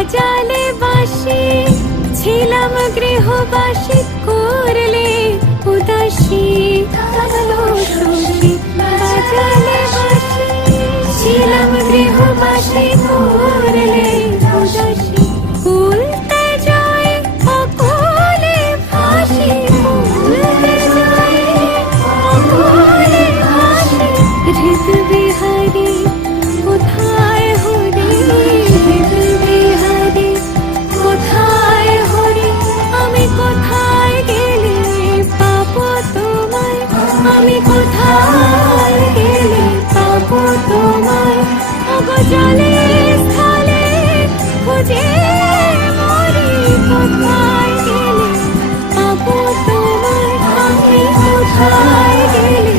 বাজালে বাঁশি ছিলাম গৃহবাসী করলে উদাসী কালো শশী বাজালে বাঁশি ছিলাম গৃহবাসী করলে উদাসী ভুলতে যায় অকলে ভাসি ভুলতে যায় অকলে ভাসি হৃদ বিহারী কোথায় হরি হৃদ বিহারী কোথায় হরি আমি কোথায় গেলে পাবো তোমায় আমি কোথায় গেলে পাবো তোমায় ওগো জলে স্থলে খুঁজে মরি কোথায় গেলে পাবো তোমায় আমি কোথায় গেলে